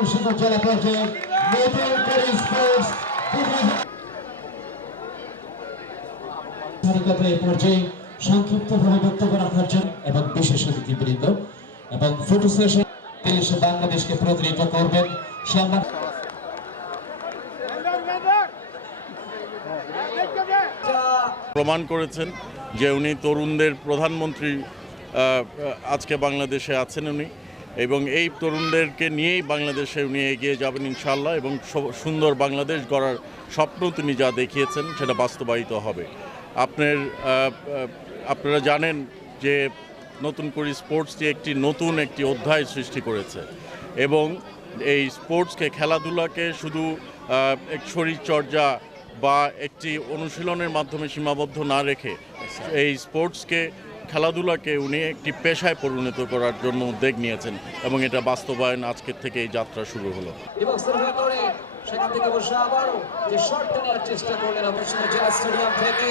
অনুষ্ঠিত জেলা পর্যায়ে নতুন করে স্পোর্টস পর্যায়ে সংক্ষিপ্তভাবে বক্তব্য রাখার জন্য এবং বিশেষ অতিথিবৃন্দ এবং ফটো সেশন দেশ বাংলাদেশকে প্রতিনিধিত্ব করবেন সম্মান প্রমাণ করেছেন যে উনি তরুণদের প্রধানমন্ত্রী আজকে বাংলাদেশে আছেন উনি এবং এই তরুণদেরকে নিয়েই বাংলাদেশে উনি এগিয়ে যাবেন ইনশাআল্লাহ এবং সুন্দর বাংলাদেশ গড়ার স্বপ্ন তিনি যা দেখিয়েছেন সেটা বাস্তবায়িত হবে। আপনারা জানেন যে নতুন করে স্পোর্টসটি একটি অধ্যায় সৃষ্টি করেছে এবং এই স্পোর্টসকে খেলাধুলাকে শুধু এক শরীরচর্চা বা একটি অনুশীলনের মাধ্যমে সীমাবদ্ধ না রেখে এই স্পোর্টসকে খেলাধুলাকে উনি একটি পেশায় পরিণত করার জন্য উদ্যোগ নিয়েছেন এবং এটা বাস্তবায়ন আজকের থেকে এই যাত্রা শুরু হলো। সেখান থেকে বসে আবারও যে শটটা নেওয়ার চেষ্টা করলেন অবশ্যই জেলা স্টেডিয়াম থেকে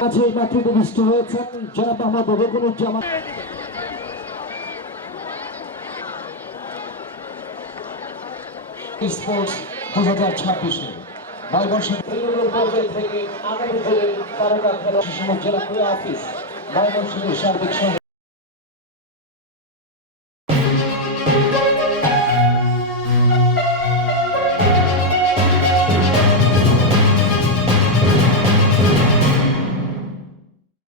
মাঝে মাঠে উপবিষ্ট হয়েছেন জনাব মোহাম্মদ রবিউজ্জামান স্পোর্টস 2026 থেকে আগামী দিনের তারকা খেলা জেলা ক্রীড়া অফিস ময়মনসিংহের সার্বিক